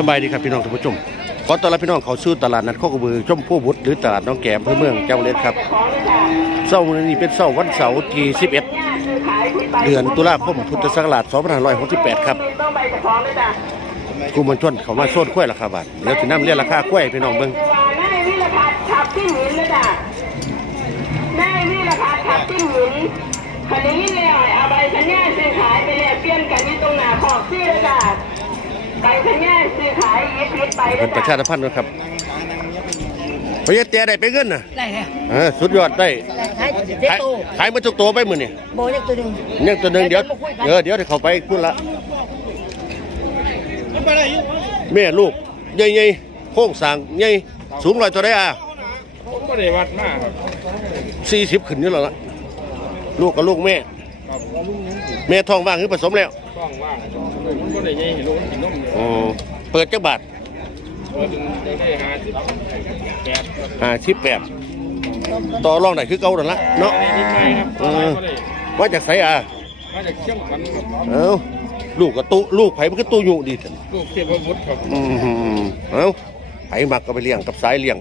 สบายดีครับพี่น้องท่านผู้ชมขอต้อนรับพี่น้องเขาสู่ตลาดนัดโคกระบือชมพู่บุตรหรือตลาดน้องแกมเพื่อเมืองจังหวัดเลยครับเสาร์นี้เป็นเสาร์วันเสาร์ที่ 11 เดือนตุลาคมพุทธศักราช2568 ครับต้องไปจากท้องเลยจ้ะกลุ่มมวลชนเขามาโซนกล้วยราคาบาทเดี๋ยวสินำเรียนราคากล้วยพี่น้องเบิ่งนายวิรพัฒน์ขับจิ้งหมินเลยจ้ะนายวิรพัฒน์ขับจิ้งหมินคันนี้เลยเอาใบสัญญาซื้อขายไปแลกเปลี่ยนกันอยู่ตรงหน้าขอบซี่เลยจ้ะ ใบสัญญาซื้อขายยึดยึดไปเลเป็ยนประจ้ะชาสัมพันธ์นะครับพยาเตียได้ไปเงินน่ะได้ค่ะเออสุดยอดได้ขายเด็กขายโตขายมาทุกตัวไปมื้อนี่โบเล็กตัวหนึ่งยังตัวหนึงเดี๋ยวเออเดี๋ยวเขาไปพุ่นละแม่ลูกใหญ่ๆโค้งสร้างใหญ่สูงร้อยตัวได้อะผมก็ได้วัดมากครับสี่สิบขึ้นอยู่แล้วล่ะลูกกับลูกแม่ครับ แม่ท้องว่างคือผสมแล้วต้องว่างผมก็ได้ยังเห็นลูกกินนมอยู่อ๋อเปิดจักบาทเปิดได้ได้หาสิบแปดครับห้าสิบแปดต่อรองได้คือเก่านั่นละเนาะได้นิดหน่อยครับเออก็ได้ว่าจากไสอะมาจากเชียงขันครับเอ้าลูกกับตู้ลูกไผมันคือตู้อยู่ดีซั่นลูกเทพบุตรครับอืมเอ้าไผมักก็ไปเลี้ยงกับสายเลี้ยง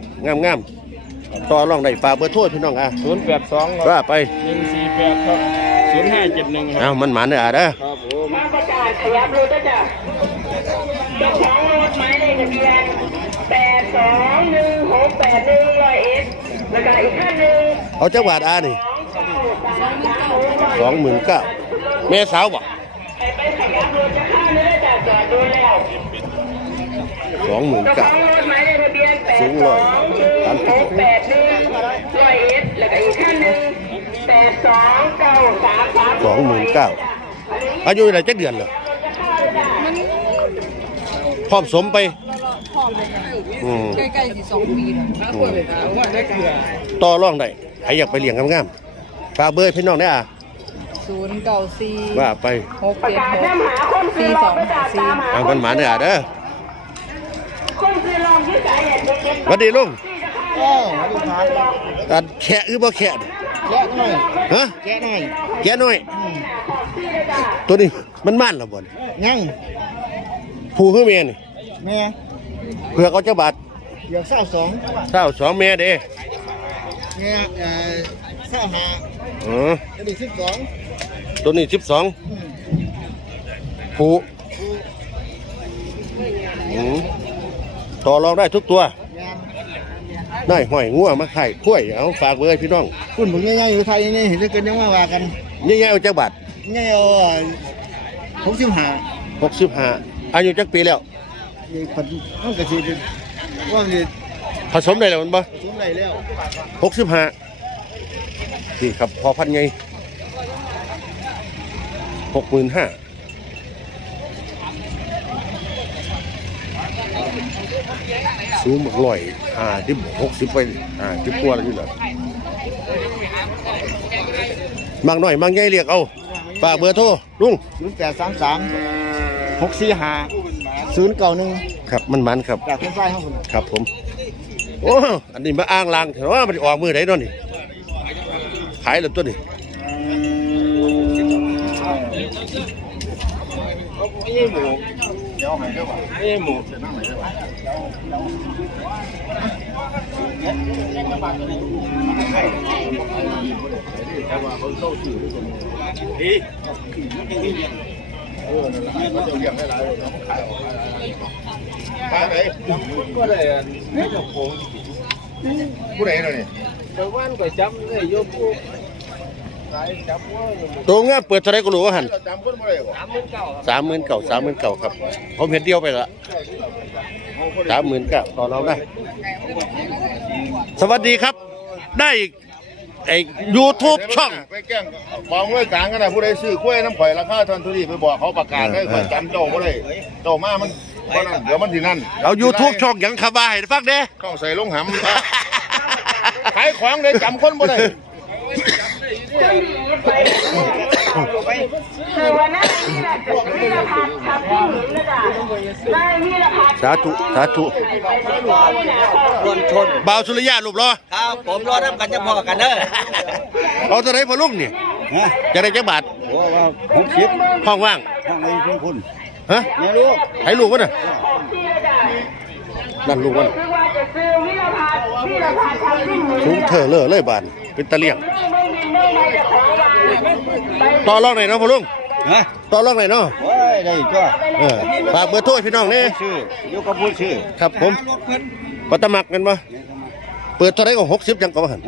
งามๆต่อรองได้ฝากเบอร์โทรพี่น้องอะศูนย์แปดสองคว่ารับไปหนึ่งสี่แปดครับ ศูนย์ห้าเจ็ดหนึ่งคเอ้ารับมันหมานเด้ออะเด้อครับผมมาประกาศขยับรถด้วยจ้ะเจ้าของรถหมายเลขทะเบียนแปดสองหนึ่งหกแปดหนึ่งร้อยเอ็ดแล้วก็อีกท่านหนึ่งเอาจักบาทอะนี่สองหมื่นเก้าแม่สาวบ่ไปไปขยับรถจะข้ามเลยจ้ะจอดดูแล้วสองหมื่นเจ้าขเก้า องรถหมายเลขทะเบียนแปดสูงสร้ออยงหนึ่งสามสิบหกแปดหนึ่งร้อยเอ็ดแล้วก็อีกท่านหนึ่งแปด สองเก้าสามสามสองหมื่นเก้าอายุอะไรจักเดือนเหรอพร้อมสมไปอืมใกล้ๆสิสองปีแล้วอืมต่อรองได้ใครอยากไปเลี้ยงงามๆฝากเบอร์ให้พี่น้องได้อะศูนย์เก้าสี่ว่าไปหกประเจ็ดกาศหกนำหาคนซื้อรถประกาศตามหาเอามันหมาเด้ออะเด้อคนซื้อรถยืดสายเนี่ยเด็กๆสวัสดีลุงโอ้สวัสดีครับอันแขะอือบ่แขะ แกะหน่อยฮะแกะหน่อยแกะหน่อยตัวนี้มันม่านและบ่นี่ยังผู้คือแม่นี่แม่เพื่อเขาจะบาดเดี๋ยวเศร้าสองเช้าสองแม่เด้แม่เอ่อเศร้าหาอ๋อจะดีสิบสองตัวนี้12ผู้อืมต่อรองได้ทุกตัว ยังได้ห้อยงัวมาไข่กล้วยเอาฝากเบอร์ให้พี่น้องคุณผมง่ายๆอยู่ไทยนี่เห็นกันยังว่าว่ากันนี่ไงเอาจักบาทง่ายเอาหกสิบห้า65อายุจักปีแล้วนี่ปัดมันก็สิว่ามันผสมได้แล้วมันบ่สูงไหนแล้ว65นี่ครับพอพันไง65,000 สูงบักร้อยอ่าที่หกสิบไปอ่าที่กลัวแล้วอยู่เหรอมากหน่อยมากใหญ่เรียกเอาฝากเบอร์โทรลุงศูนย์แปดสามสามหกสี่ห้าศูนย์เก้าหนึ่งครับมันมันครับจากคนใต้ครับผมครับผมโอ้อันนี้มาอ้างลางแต่ว่ามันจะออกมือไหนเนาะนี่ขายแล้วตัวนี้ไม่ใช่หมูไม่ใช่หมูก็เลยไม่จบผมผู้ใดเนาะนี่แต่ว่า นก็จำได้ยกพวกขายจับว่า ตัวเงี้ยเปิดเท่าไหรก็รู้ว่าหันเราจำคนบ่ได้บ่สามหมื่นเก้าสามหมื่นเก่าสามหมื่นเก่าครับ ผมเห็นเดียวไปละสามหมื่นเก่าต่อเราได้สวัสดีครับ ได้ไอ้ยูทูบช่องไปแกล้งวางไว้กลางกันน่ะผู้ใดซื้อกล้วยน้ำข่อยราคาเทันทุรีไปบอกเขาประกาศให้ข่อยจำเจ้าบ่ได้เจ้ามามันบ่นั่นเดี๋ยวมันสินั่นเอายูทูบช่องหยังคาบายให้ฟังเด้เข้าใส่ลงหำขายของได้จำคนบ่ได้ คือวันนั้นนี่แหละวิรพัฒน์ขับจิ้งหมินเลยจ้ะนายวิรพัฒน์สาธุสาธุคนชนบ่าวสุริยะรูปรอครับผมรอรับกันจะพอกันเด้อเอาเท่าไหรพอลุงนี่จะได้จักบาทโอ้ว่าหกสิบห้องว่างห้องในเพื่อนคุณฮะแม่ลูกให้ลูกวะน่ะขอบที่เลยจ้ะนั่นลูกวะน่ะคือว่าจะซื้อวิรพัฒน์วิรพัฒน์ทำที่หมุนสูงเธอเลอะเลยบานเป็นตะเลี่ยง ไม่มีไม่มีจะขอวางไปต่อรองไหนอยเนาะพ่อลุงฮะต่อรองไหนอยเนาะโอ้ยได้ก็เออฝากเบอร์โทรให้พี่น้องนี่ชื่ออยู่กับผู้ชื่อครับผมปัตตมักกันปะเปิดเท่าไรก็หกสิบยังก็ว่าหัน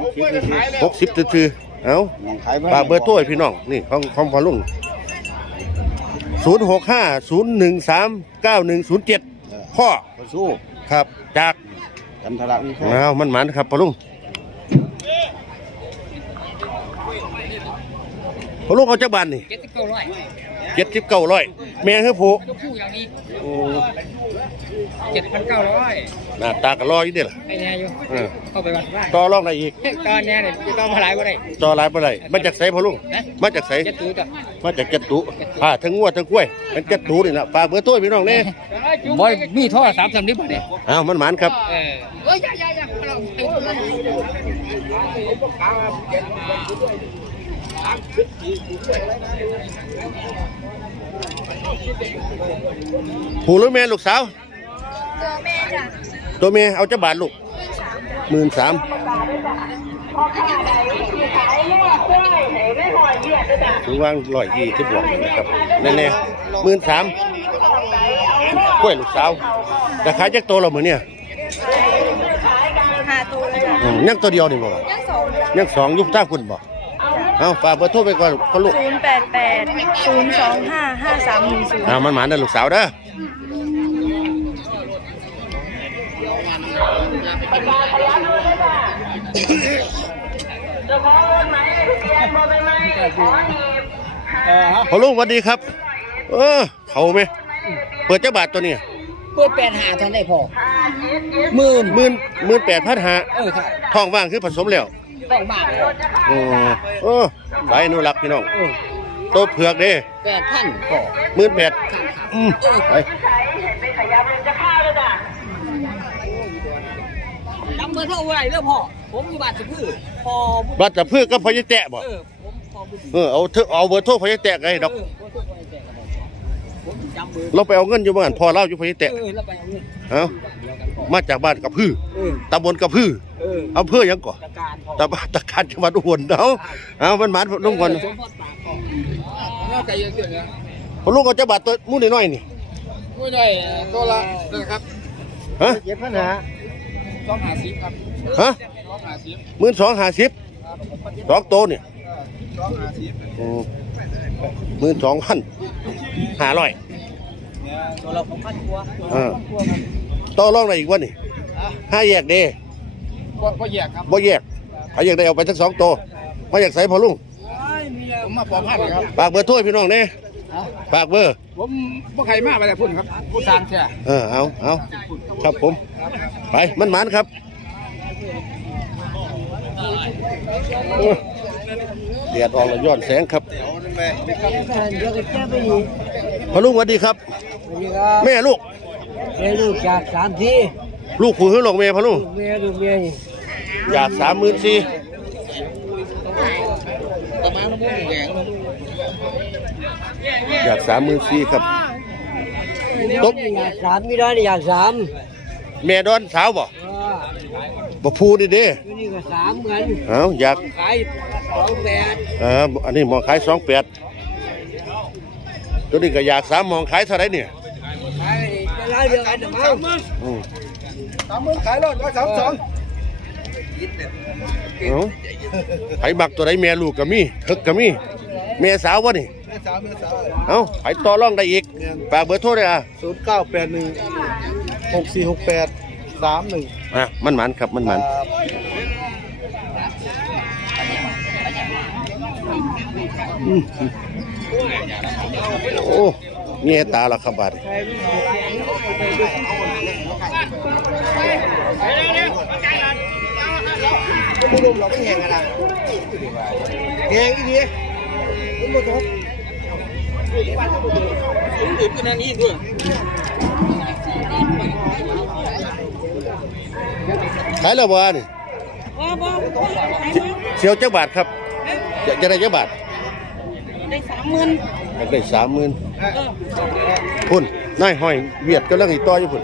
หกสิบซื่อๆเอ้าขายฝากเบอร์โทรให้พี่น้องนี่ของของพ่อลุงศูนย์หกห้าศูนย์หนึ่งสามเก้าหนึ่งศูนย์เจ็ดพ่อสู้ครับจากกันทระวิเคราะห์อ้าวมันหมันครับพ่อลุง พ่อลุงเอาจากบ้านนี่เจ็ดสิบเก้าร้อยเจ็ดสิบเก้าร้อยแม่คือผู้ยกคู่อย่างนี้โอ้เจ็ดพันเก้าร้อยหน้าตาก็รออยู่เด้ล่ะให้แน่อยู่เออเข้าไปวัดได้ต่อรองได้อีกตอนแน่เนี่ยจะต้องมาหลายก็ได้ ต่อหลายบ่ได้มาจากไสพ่อลุงนะ มาจากไสเจ็ดตู้จ้ะมาจากเจ็ดตุผ้าทั้งงัวทั้งกล้วยเป็นเจ็ดตุนี่นะฝากเบอร์โทรให้พี่น้องแน่บอยมีโทรศัพท์สำลิบเนี่ยอ้าวมันหมานครับ เออเอ้ยอย่าอย่าอย่าเราไปตัวนั้น ผู้หรือแม่ลูกสาว ตัวแม่จ้ะตัวแม่เอาจะบาทลูกหมื่นสามพอค่าใดที่ขายเลือกกล้วยให้ไม่หอยเยียดด้วยจ้ะถึงว่างร้อยยี่สิบหกนะครับแน่ๆหมื่นสามกล้วยลูกสาวราคาจักโตเราเหมือนเนี่ยหาตัวเลยจ้ะอืมยังตัวเดียวนี่บ่วะยังสองยังสองอยุคท่าคุณบ่ เอาฝากเบอร์โทรไปก่อนพ่อลูกศูนย์แปดแปดศูนย์สองห้าห้าสามหนึ่งศูนย์อ่ามันหมานนะลูกสาวเด้อประกาศขยันด้วยนะจ้ะเจะของรถไหมเปลี่ยนบ่ไปไหมขอหนีบพ่อลุงสวัสดีครับ เออเขาไหมเปิดจักบาทตัวนี้เปิดแปดหาทันได้พอห้าเจ็ดเจ็ดหมื่นหมื่นหมื่นแปดพันหาเออครับท้องว่างคือผสมแล้ว ต้องมากโอ้โอ้ไปอนุรักษ์พี่น้องโตวเผือกเด้แปดพันพอหมื่นแปดอืมไปใช้เห็นไปขยับมันจะฆ่าเลยจ้ะจำเบอร์โทรไว้เรื่องพ่อ ผมอยู่บ้านสุพือพอบุญบัตรจะเพื่อก็พอจะแตะบ่เออผมพอบุญเออเอาเถอะเอาเบอร์โทรพอจะแตะไงดอกเออผมจำเบอร์เราไปเอาเงินอยู่บ้านพอเล่าอยู่พอจะแตะเออแล้วไปเอาเงินเอ้า มาจากบ้านกับพือเออตำบลกับพือเอออำเภอหยังก่อจัดการพอตำบลตะการจังหวัดอุบลเอาเอามันหมานลุงก่อนสมพรปากพอน่าจะเยอะเกินนะพอลุงเอาจักบาทตัวมู้น้อยๆนี่ไม่ได้ตัวละนะครับฮะเจ็ดพันหาสองหาสิบครับฮะสองหาสิบหมื่นสองห้าสิบสองโตวนี่สองหาสิบหมื่นสองพันห้าร้อยตัวละหกพันกว่าเออ ต่อรองอะไรอีกวะนี่ห้าแยกเด้ก็ก็แยกครับบ่แยกใครอยากได้เอาไปทั้งสองตัวมาอยากใส่พอลุงผมมาปอพันครับฝากเบอร์โทรให้พี่น้องเน่ฝากเบอร์ ผมบ่ใครมาไปแต่พุ่นครับผู้สร้างแท้เออเอาเอาครับผม ไปมันหมานครับโอ้เดียดออกแล้วย้อนแสงครับพอลุงสวัสดีครับ แม่ลูก แม่ลูกจากสามที่ลูกผู้หือหลงเมย์พะลุงแม่ลูกแม่อยากสามหมื่นสี่ประมาณละมื้อแหงอยากสามหมื่นสี่ครับ ตบ อยากสามไม่ได้อยากสามแม่ดอนสาวบ่บ่พูดดิเด้อยู่นี่ก็สามเหมือนเอาอยากขายสองแปดเอออันนี้หมองขายสองแปดตัวนี้ก็อยากสามหมองขายเท่าไหรเนี่ยขาย จะไล่เดียวกันมั้งอืมสามหมื่นขายรถร้อยสามสองเอาไผบักตัวไหนแม่ลูกก็มีทึกก็มีแม่สาววะนี่สามหมื่นสามเอาไผต่อรองได้อีกฝากเบอร์โทรเลยอะศูนย์เก้าแปดหนึ่งหกสี่หกแปดสามหนึ่งอะมันหมันครับมันหมันอืมโอ้ เงี้ยตาละครับาดไม่รวมเราไม่แหงอะไรแหงอีกทีผมมาทบผมดื่มกันนั่นนี่ด้วยขายล้วบ่นี่เสียวเจักบาทครับจะได้เจักบาทได้สามหมื่น อยากได้สามหมื่นพุ่นนายห้อยเวียดกำลังอีต่ออยู่พุ่น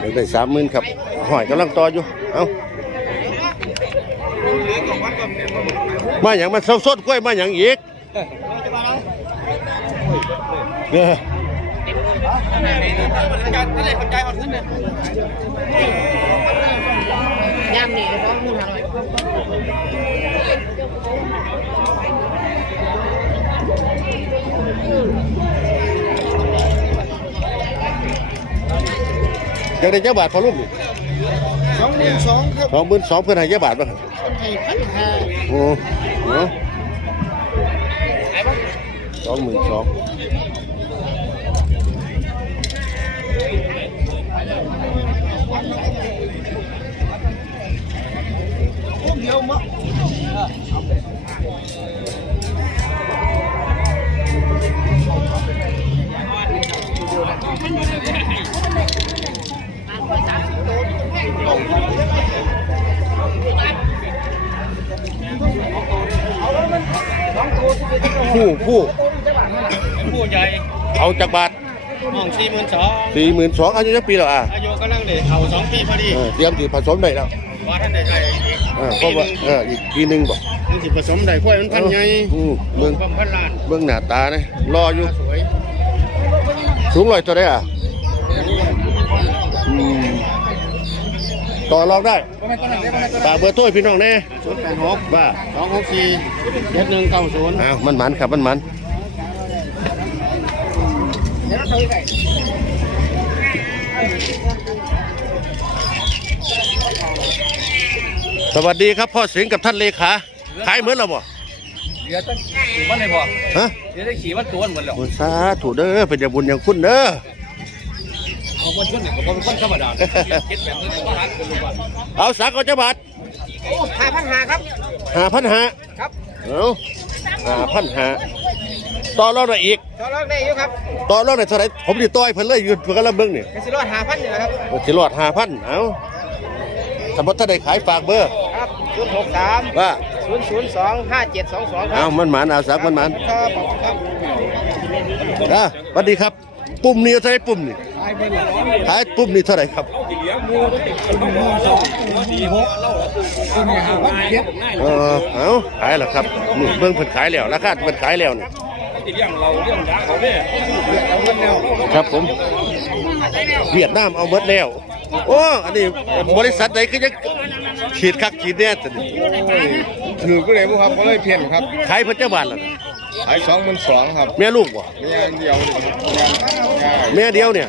อยากได้สามหมื่นครับห้อยกำลังต่ออยู่เอามาอย่างมาเศร้าสดกล้วยมาอย่างอีกเด้อย่ำนี่ร้องมูลหน่อย อยากได้เจ้าบาทพอลูกนี่สองหมื่นสองครับสองหมื่นสองเพื่อนให้เจ้าบาทบ้างให้พันห้าโอ้โหสองหมื่นสอง เอาจากบาทห้องสี่หมื่นสองสี่หมื่นสองอายุจะปีแล้วอะอายุกำลังเด็กเอาสองปีพอดีเออเตรียมที่ผสมได้แล้วว่าท่านใดใดอีกเออเพราะว่าเอออีกทีหนึงบอกมันสิผสมได้กล้วยมันพันใหญ่อืมเบิ่งความพันล้านเบิ่งหน้าตานะรออยู่ สวยสูงร้อยตัวได้อะอืมต่อรองได้ฝากเบอร์โทรให้พี่น้องแน่ศูนย์แปดหกว่าสองหกสี่เจ็ดหนึ่งเก้าศูนย์อ้าวมันหมันครับมันหมัน สวัสดีครับพ่อสิงห์กับท่านเลขาขายเหมือนเราบ่เดี๋ยวต้องขี่วันไหนบ่ฮะเดี๋ยวได้ขี่วันตัวหมดแล้วโอ้สาธุเด้อเป็นอย่างบุญอย่างคุณเด้อของวันชุดนี่ก็เป็นคนธรรมดาคิดแบบนี้ก็รักคนรู้ว่าเอาสักเอาเจ้าบาทห้าพันห้าครับหาพันหาครับเอาหาพันหา ต่อรองได้อีกต่อรองได้อยู่ครับต่อรองได้เท่าไหร่ผมดิต่อยเพิ่นเลยอยู่เพิ่นกำลังเบิ่งนี่กสิรอดห้าพันอยู่นะครับสิรอดหาพันเอาสมมติถ้าได้ขายฝากเบอร์ครับศูนย์หกสามว่าศูนย์ศูนย์สองห้าเจ็ดสองสองครัเอาบมันหมานเอาสักมันหมานครับขอบคุณครับอะสวัสดีครับ ปุ่มนี้เท่าไหร่ปุ่มนี่ขายปุ่มนี้เท่าไหร่ครับเออเอาขายแล้วครับนี่เบิ่งเพิ่นขายแล้วราคาเพิ่นขายแล้วนี่ ครับผม เวียดนามเอาหมดแล้ว โอ้ อันนี้บริษัทไหนก็ยังขีดคักขีดแน่ตัวนี้ถือก็เลยบุครับก็เลยเพี้ยนครับขายพระเจ้าบ้านล่ะขายสองหมื่นสองครับแม่ลูกบ่มีอันเดียวแม่เดียวเนี่ย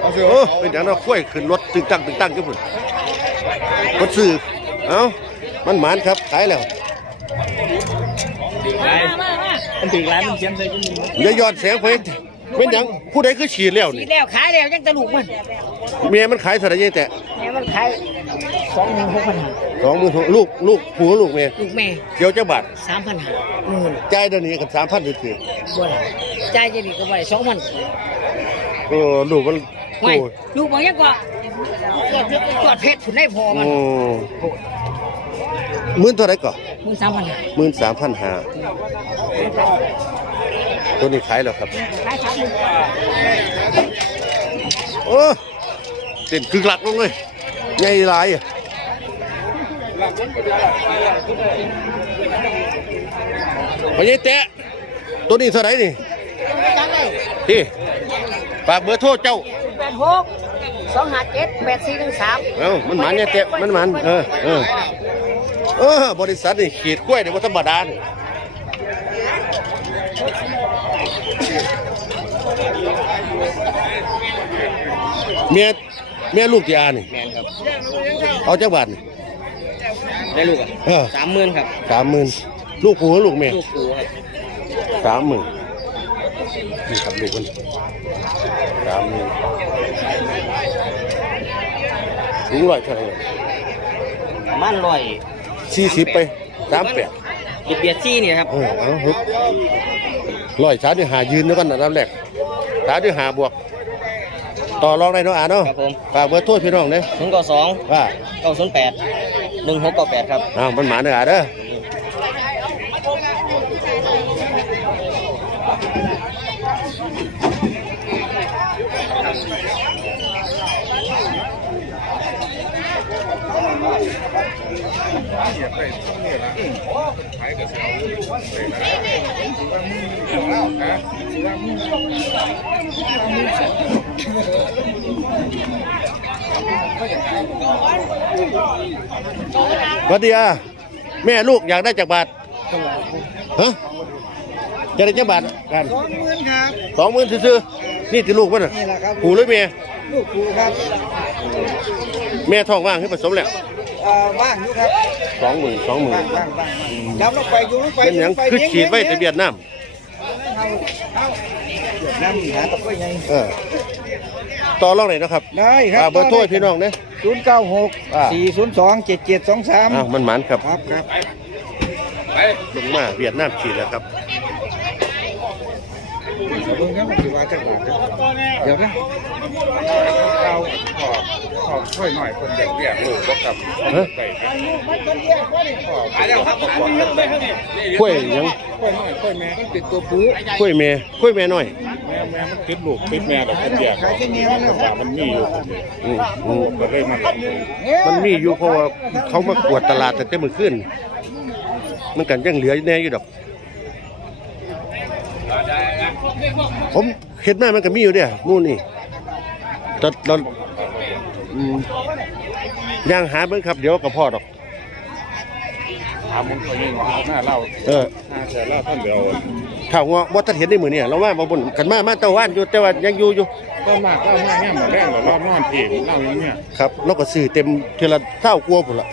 เอาซื้อโอ้เป็นอย่างนั้นค่อยขึ้นรถตึงตั้งตึงตั้งขึ้นพุ่นรถซื้อเอ้ามันหมานครับขายแล้ว มันถึงร้านมันเชียมใส่กันอย่ายอดแสงไฟเป็นหยังผู้ใดคือฉีดแล้วนี่ แล้วขายแล้วยังจะลูกมันเมียมันขายเท่าไหร่ยังแต่แม่มันขายสองหมื่นหกพันห้าสองหมื่นลูกลูกผัวลูกเมียลูกแม่เกี่ยวเจ้าบาทสามพันห้าหมื่นจ่ายเดี๋ยวนี้กันสามพันถือบ่ได้จ่ายจะดีก็บ่ได้สองพันๆโอ้ลูกมันไม่โอ้ลูกบอกยังกว่าตรวจเพชรผุนได้พอมันโอ้หมื่นเท่าไหร่ก่อนห มื่นสามพันห้าหมื่นสามพันห้าตัวนี้ขายแล้วครับ ขายสามหมื่นโอ้เต้นคึกหลักลงเลยใหญ่หลายอะพอใหญ่แตะตัวนี้เท่าไหร่นี่ที่ฝากเบอร์โทรเจ้าแปดหกสองห้าเจ็ดแปดสี่หนึ่งสามเอ้ามันหมันเนี่ยแตะมันหมันเออเออ เออบริษัทนี่ขีดกล้วยเนี่ยว่าธรรมดานี่เมียเมียลูกที่อานี่แมนครับเอาจักบาทนี่ได้ลูกอะเออสามหมื่นครับสามหมื่นลูกผัวลูกเมียลูกปูครับสามหมื่นนี่ครับลูกมันสามหมื่นถึงร้อยเท่าไหร่ประมันร้อย สี่สิบไปสามแปดกิเบียดซี่เนี่ยครับเออเอาฮึบร้อยสามที่หายืนแล้วกันนะลำแรกสามที่หาบวก ต่อรองได้เนาะอ่าเนาะครับผมฝากเบอร์โทรพี่น้องเนี่ยศูนย์เก้าสองว่าเก้าศูนย์แปดหนึ่งหกเก้าแปดครับ อ้าวมันหมาเนื้ออ่าเด้อ วัดดีอาแม่ลูกอยากได้จากบาทฮะจะได้จากบาทกันสองหมื่นครับสองหมื่นซื้อๆนี่ติลูกมันน่ะนี่แหละครับผูหรือเมียลูกครูครับแม่ท้องว่างให้ผสมแล้ว เอ่อว่างอยู่ครับสองหมื่นสองหมื่นว่างว่างว่างดำลงไปอยู่ลงไปเป็นหยังคือฉีดไว้แต่เวียดนามน้ำหาตะไคร้ไงเออต่อรองไหนอยนะครับได้ครัอ่าบเบอร์โทรให้พี่น้องเนี่ย ศูนย์เก้าหกอ่า สี่ศูนย์สองเจ็ดเจ็ดสองสามอ้าวมันหมันครับ ครับครับ ลงมาเวียดนามฉีดแล้วครับ เบิ่งครับมันสิว่าจังหวัดเดี๋ยวนะเราขอขอช่วยหน่อยคนอยากเรียกลูกว่ากับฮะไปหายแล้วครับขอบกล้วยหยังช่วยหน่อยช่วยแม่มันติดตัวผู้กล้วยแม่กล้วยแม่หน้อยแม่แม่มันติดลูกติดแม่กับคนแยกขายที่นี่แล้วว่ามันมีอยู่อืมก็เลยมามันมีอยู่เพราะว่าเขามากวดตลาดแต่เต็มมือขึ้นมันกันยังเหลือแน่อยู่ดอก ผมเห็นหน้ามันก็มีอยู่เด้อมู่นี่แต่เราอืมย่างหาเบิ่งครับ เดี๋ยวกับพ่อดอกถามมึงคนนี้หน้าเล่าเออหน้าเสือเล่าท่านเดียวถ้าว่าบ่ทันเห็นในมือเนี่ยเราว่าบ่บนกันมามาเตาว่านอยู่แต่ว่ายังอยู่อยู่ต้นมากเล่าหน้าเนี่ยหมดแรงเรารอบนอนทีเล่าอย่างเงี้ยครับเราก็ซื้อเต็มเทอละเท่ากลัวพุ่นละ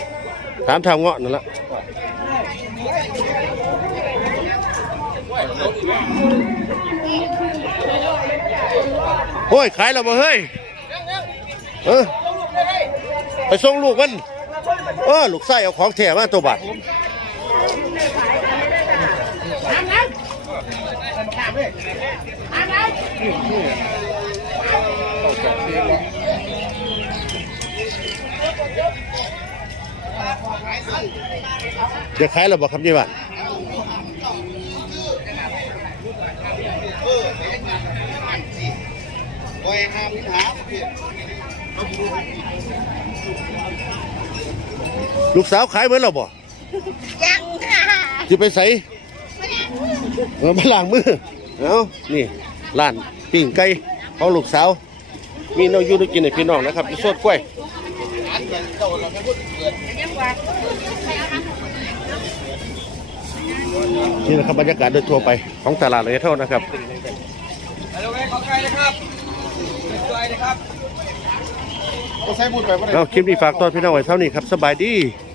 ถามทางเงาะนั่นละ โอ้ย ขายแล้วบ่เฮ้ย เออ ไปส่งลูกมัน เออ ลูกไส้เอาของแถมาตัวบาทเดี๋ยวขายแล้วบ่ครับยี่บ้าน ลูกสาวขายเหมือนเราบ่ยังค่ะจะไปใส่เออมาล้างมือเอานี่ร้านปิ้งไก่ของลูกสาว มีน้องอยู่ได้กินให้พี่น้องนะครับจะสดกล้วยนี่นะครับบรรยากาศโดยทั่วไปของตลาดเลยเท่านะครับ ก็ใช้พูดไปว่า เอาคลิปนี้ฝากตอนพี่น้องไว้เท่านี้ครับสบายดีเ